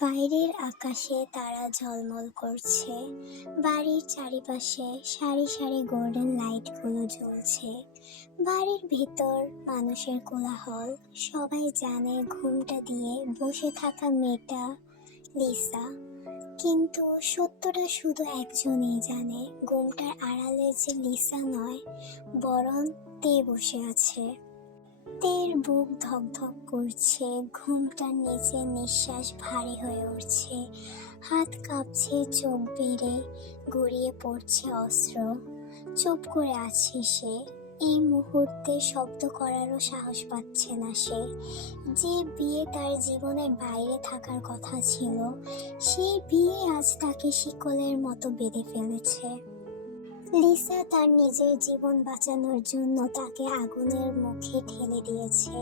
বাইরের আকাশে তারা ঝলমল করছে। বাড়ির চারিপাশে সারি সারি গোল্ডেন লাইটগুলো জ্বলছে। বাড়ির ভেতর মানুষের কোলাহল। সবাই জানে ঘুমটা দিয়ে বসে থাকা মেয়েটা লিসা। কিন্তু সত্যটা শুধু একজনই জানে, ঘুমটার আড়ালে যে লিসা নয়, বরং তে বসে আছে। তের বুক ধকধক করছে, ঘুমটার নিচে নিঃশ্বাস ভারী হয়ে উঠছে, হাত কাঁপছে, চোখ বেড়ে গড়িয়ে পড়ছে অস্ত্র। চুপ করে আছে সে। এই মুহূর্তে শব্দ করারও সাহস পাচ্ছে না সে। যে বিয়ে তার জীবনের বাইরে থাকার কথা ছিল, সেই বিয়ে আজ তাকে শিকলের মতো বেঁধে ফেলেছে। লিসা তার নিজের জীবন বাঁচানোর জন্য তাকে আগুনের মুখে ঠেলে দিয়েছে।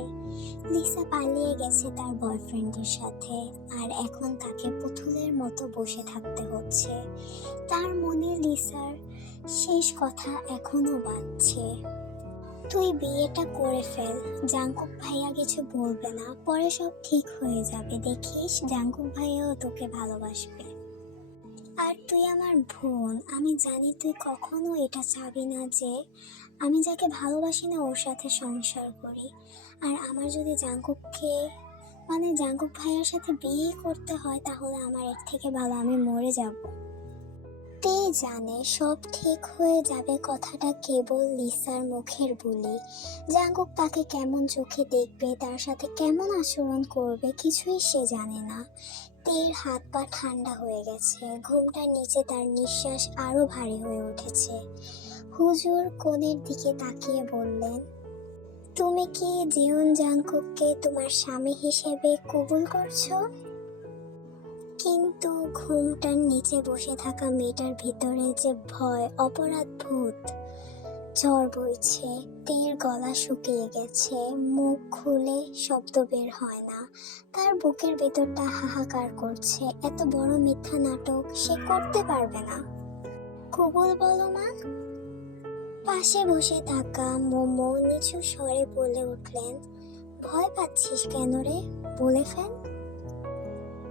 লিসা পালিয়ে গেছে তার বয়ফ্রেন্ডের সাথে, আর এখন তাকে পুতুলের মতো বসে থাকতে হচ্ছে। তার মনে লিসার শেষ কথা এখনো বাজছে। তুই বিয়েটা করে ফেল, জাঙ্কুক ভাইয়া কিছু বলবে না, পরে সব ঠিক হয়ে যাবে, দেখিস জাঙ্কুক ভাইয়াও তোকে ভালোবাসবে। আর তুই আমার বোন, আমি জানি তুই কখনো এটা চাবি না যে আমি যাকে ভালোবাসি না ওর সাথে সংসার করি। আর আমার যদি জাঙ্কুক ভাইয়ের সাথে বিয়ে করতে হয়, তাহলে আমার এর থেকে ভালো আমি মরে যাব। তে জানে সব ঠিক হয়ে যাবে, কথাটা কেবল লিসার মুখের বুলি। জাঙ্কুক তাকে কেমন চোখে দেখবে, তার সাথে কেমন আচরণ করবে, কিছুই সে জানে না। তের হাত পা ঠান্ডা হয়ে গেছে, ঘুমটার নিচে তার নিঃশ্বাস আরো ভারী হয়ে উঠেছে। হুজুর কোণের দিকে তাকিয়ে বললেন, তুমি কি জিওন জাঙ্কুককে তোমার স্বামী হিসেবে কবুল করছো? কিন্তু ঘুমটার নিচে বসে থাকা মেয়েটার ভিতরে যে ভয়, অপরাধ ভূত ঝড় বইছে। তের গলা শুকিয়ে গেছে, মুখ খুলে শব্দ বের হয় না। তার বুকের ভেতরটা হাহাকার করছে, এত বড় মিথ্যা নাটক সে করতে পারবে না। কবুল বলো মা। পাশে বসে থাকা মোমো নিচু স্বরে বলে উঠলেন, ভয় পাচ্ছিস কেন রে, বলে ফেল।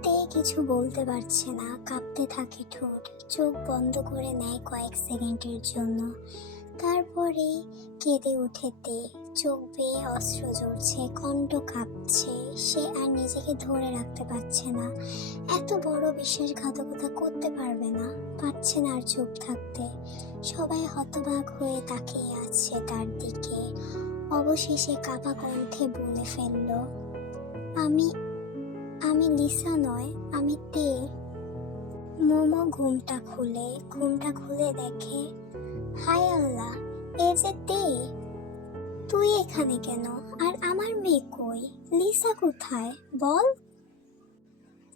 তে কিছু বলতে পারছে না, কাঁপতে থাকে ঠোঁট, চোখ বন্ধ করে নেয় কয়েক সেকেন্ডের জন্য। তারপরে কেঁদে উঠে তে, চোখ বেয়ে অস্ত্র ঝরছে, কণ্ঠ কাঁপছে। সে আর নিজেকে ধরে রাখতে পারছে না। এত বড় বিশ্বাসঘাতকতা করতে পারবে না, পারছে না আর চুপ থাকতে। সবাই হতবাক হয়ে তাকিয়ে আছে তার দিকে। অবশেষে কাঁপা কণ্ঠে বলে ফেলল, আমি আমি লিসা নয়, আমি তে। মোমো ঘুমটা খুলে দেখে, হায় আল্লাহ, এ যে তে। তুই এখানে কেন? আর আমার মেয়ে কই? লিসা কোথায় বল।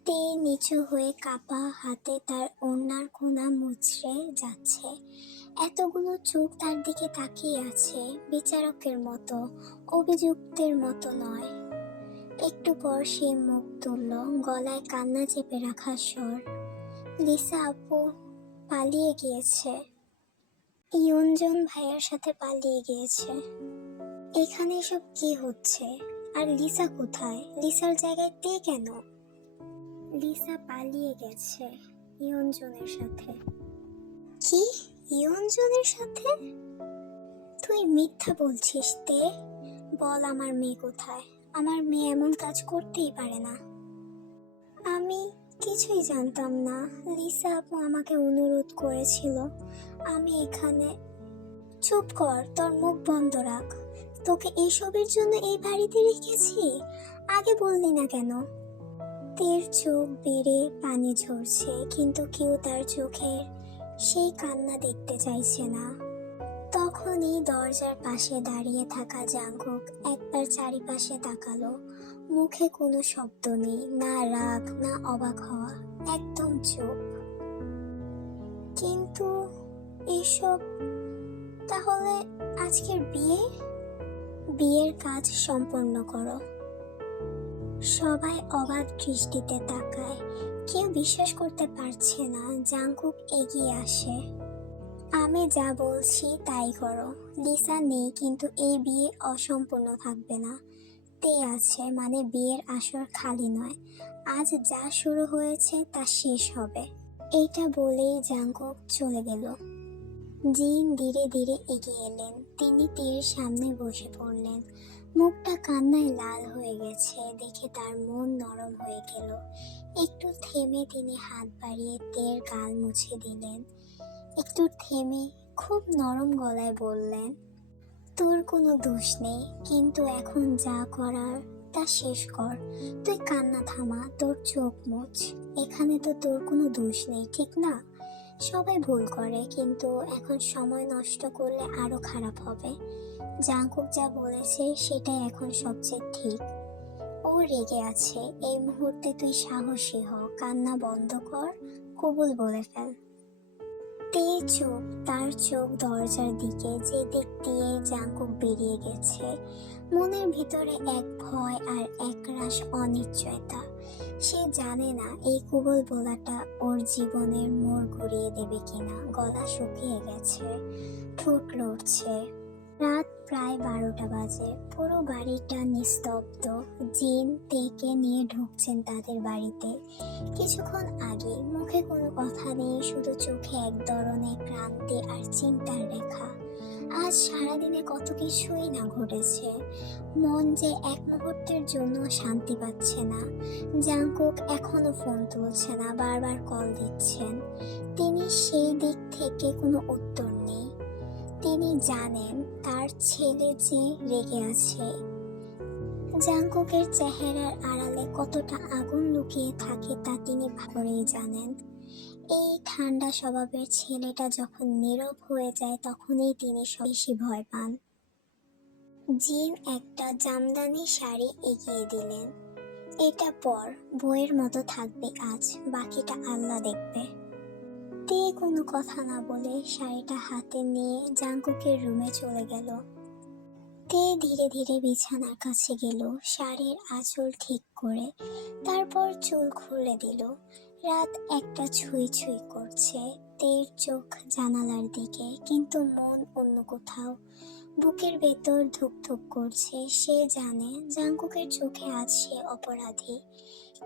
তে নিচু হয়ে কাপা হাতে তার ওড়নার কোনা মুচড়ে যাচ্ছে। এতগুলো চোখ তার দিকে তাকিয়ে আছে, বিচারকের মতো, অভিযুক্তের মতো নয়। একটু পর সে মুখ তুলল, গলায় কান্না চেপে রাখা স্বর, লিসা আপু পালিয়ে গিয়েছে। ইয়ঞ্জন ভাইয়ের সাথে পালিয়ে গিয়েছে। এখানে এসব কি হচ্ছে? আর লিসা কোথায়? লিসার জায়গায় তে কেন? লিসা পালিয়ে গেছে ইয়ঞ্জনের সাথে। কি? ইয়ঞ্জনের সাথে? তুই মিথ্যা বলছিস তে। বল আমার মেয়ে কোথায়? আমার মেয়ে এমন কাজ করতেই পারে না। আমি কিছুই জানতাম না। লিসা আপু আমাকে অনুরোধ করেছিল আমি এখানে। চুপ কর, তোর মুখ বন্ধ রাখ। তোকে এইসবের জন্য এই বাড়িতে রেখেছি, আগে বললি না কেন? তের চোখ বেড়ে পানি ঝরছে, কিন্তু কেউ তার চোখের সেই কান্না দেখতে চাইছে না। তখনই দরজার পাশে দাঁড়িয়ে থাকা জাঙ্কুক একবার চারিপাশে তাকালো। মুখে কোনো শব্দ নেই, না রাগ না অবাক হওয়া, একদম চুপ। কিন্তু এসব তাহলে আজকের বিয়ের কাজ সম্পন্ন করো। সবাই অবাক দৃষ্টিতে তাকায়, কেউ বিশ্বাস করতে পারছে না। জাঙ্কুক এগিয়ে আসে, আমি যা বলছি তাই করো। লিসা নেই, কিন্তু এই বিয়ে অসম্পূর্ণ থাকবে না। তে আছে, মানে বিয়ের আসর খালি নয়। আজ যা শুরু হয়েছে তা শেষ হবে। এইটা বলেই জাঙ্কুক চলে গেল। জিন ধীরে ধীরে এগিয়ে এলেন। তিনি তীর সামনে বসে পড়লেন। মুখটা কান্নায় লাল হয়ে গেছে দেখে তার মন নরম হয়ে গেল। একটু থেমে তিনি হাত বাড়িয়ে তীর গাল মুছে দিলেন। একটু থেমে খুব নরম গলায় বললেন, তোর কোনো দোষ নেই, কিন্তু এখন যা করার তা শেষ কর। তুই কান্না থামা, তোর চোখ মুছ। এখানে তো তোর কোনো দোষ নেই, ঠিক না? সবাই ভুল করে, কিন্তু এখন সময় নষ্ট করলে আরো খারাপ হবে। জাঙ্কুক যা বলেছে সেটাই এখন সবচেয়ে ঠিক। ও রেগে আছে, এই মুহূর্তে তুই সাহসী হ, কান্না বন্ধ কর, কবুল বলে ফেল। তে চুপ, তার চোখ দরজার দিকে, যে দিক দিয়ে জাঙ্কুক বেরিয়ে গেছে। মনের ভিতরে এক ভয় আর একরাশ অনিশ্চয়তা। সে জানে না এই কবুল বলাটা ওর জীবনের মোড় ঘুরিয়ে দেবে কিনা। গলা শুকিয়ে গেছে, ঠোঁট লড়ছে। রাত প্রায় 12টা বাজে। পুরো বাড়িটা নিস্তব্ধ। জিন তেকে নিয়ে ঢুকছেন তাদের বাড়িতে। কিছুক্ষণ আগে মুখে কোনো কথা নেই, শুধু চোখে এক ধরনের ক্লান্তি আর চিন্তার রেখা। আজ সারাদিনে কত কিছুই না ঘটেছে। মন যে এক মুহূর্তের জন্য শান্তি পাচ্ছে না। জাঙ্কুক এখনো ফোন তুলছে না, বারবার কল দিচ্ছেন। তিনি সেই দিক থেকে কোনো উত্তর নেই। তিনি জানেন তার ছেলে যে রেগে আছে। জাঙ্কুকের চেহারার আড়ালে কতটা আগুন লুকিয়ে থাকে তা তিনি ভালোই জানেন। এই ঠান্ডা স্বভাবের ছেলেটা যখন নীরব হয়ে যায় তখনই তিনি বেশি ভয় পান। জিন একটা জামদানি শাড়ি এগিয়ে দিলেন। এটা পর, বইয়ের মতো থাকবে আজ, বাকিটা আল্লাহ দেখবে। তে কোনো কথা না বলে শাড়িটা হাতে নিয়ে জাঙ্কুকের রুমে চলে গেল। তে ধীরে ধীরে বিছানার কাছে গেল, শাড়ির আঁচল ঠিক করে, তারপর চুল খুলে দিল। রাত একটা ছুঁই ছুঁই করছে। তের চোখ জানালার দিকে, কিন্তু মন অন্য কোথাও। বুকের ভেতর ধুক ধুক করছে। সে জানে জাঙ্কুকের চোখে আজ সে অপরাধী,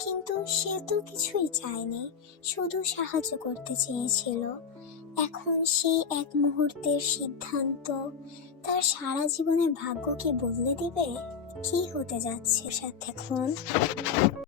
কিন্তু সে তো কিছুই চায়নি, শুধু সাহায্য করতে চেয়েছিল। এখন সেই এক মুহূর্তের সিদ্ধান্ত তার সারা জীবনের ভাগ্যকে বদলে দিবে। কি হতে যাচ্ছে সাথে এখন?